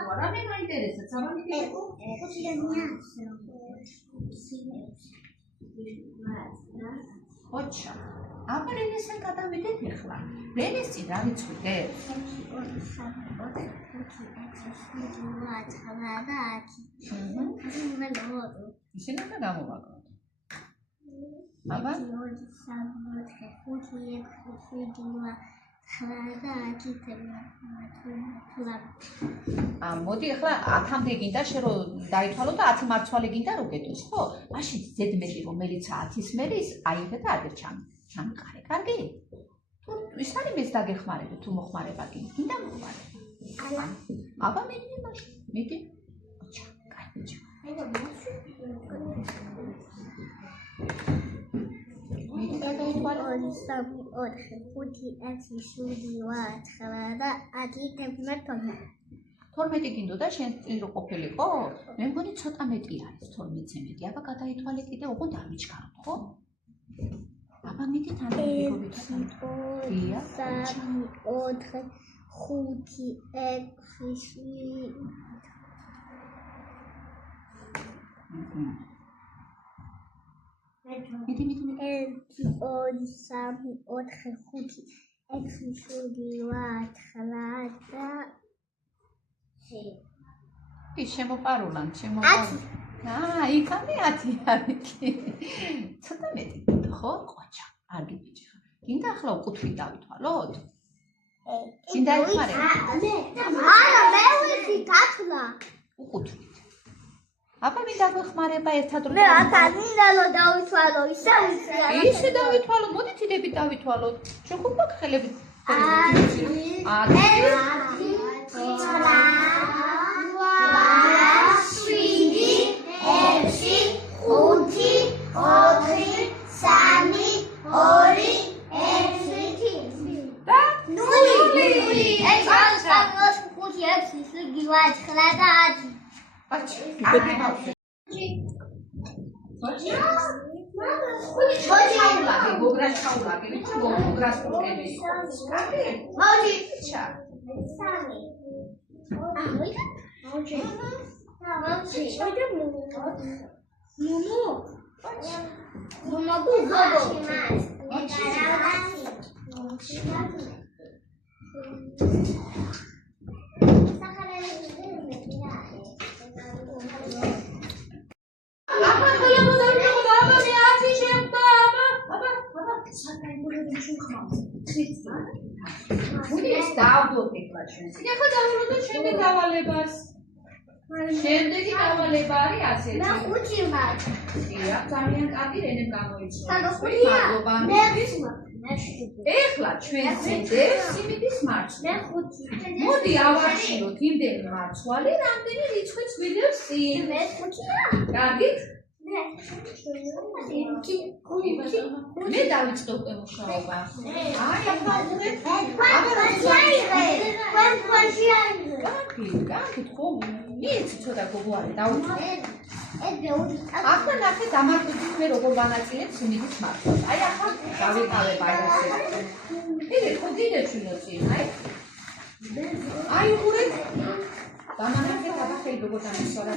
არა მე მაინტერესებს საბანი ოჩა აბა რენესთან გადავიდეთ ახლა რენეს წინ რა ვიცვიდეთ ისინი უნდა გამოვაკროთ აბა მოდი ახლა 10-მდე გინდა შენ რომ დაითვალო და 10 მარცვალი გინდა რომ გეტყვის ხო? მაშინ ზედმეტი რომელიც 10-ის მერე ის აიღე და ადრე ჩამიყარე. კარგი? თუ ის არის მეც დაგეხმარებო თუ მოხმარება გინდა მოხმარება. აბა მიდი მაშინ. მიდი. ოჩა, კარგი. თორმეტი გინდოდა შენ წინ რო ყოფილიყო? მე მგონი ცოტა მეტი არის 12-ზე მეტი. აბა გადაითვალე კიდე ოღონდ არ მიჩქაროთ, ხო? აბა მიდი თან მიგობით. 10 შემოპარულად, იქამდე 10 არის კი. ცოტა მეტი, ხო? ყოჩა, კარგი ბიჭი ხარ. გინდა ახლა უკუთვით დავითვალოთ? შინ დაიხმარე? არა, მე ვიცი დათვლა. უკუთვით. აბა მე დაგვეხმარება ერთად რომ მე ათანინდალო დავითვალო, ისე ვიცი. ისე დავითვალო, მოდით იდებით დავითვალოთ. შენ ხო გვაქვს ხელები? შემდეგი დავალება არის ასეთი. მე ხუთი ვარ. დიახ, ძალიან კარგი რენემ გამოიწვია. მადლობა. ეხლა ჩვენ ზედებს სიმინდის მარცვალი. მე ხუთი. მოდი ავარჩიოთ იმდენი მარცვალი, რამდენი რიცხვიც გვიდევს წინ. მე ხუთია. კარგით? მე მე დავიწყებ მუშაობა. აი, ახლა უღებ. კარგი, ხო? იცი ცოტა გოგო არის დაუწყებ. ახლა ნახე დამატებით მე როგორ განაწილებ სიმინდის მარცვალს. აი ახლა დავიკავებ აი ასე. იდე ხო დიდეჩვინო წინ, აი. აი უყურეთ. დამანახეთ აბა ხელი როგორ დამისვარა.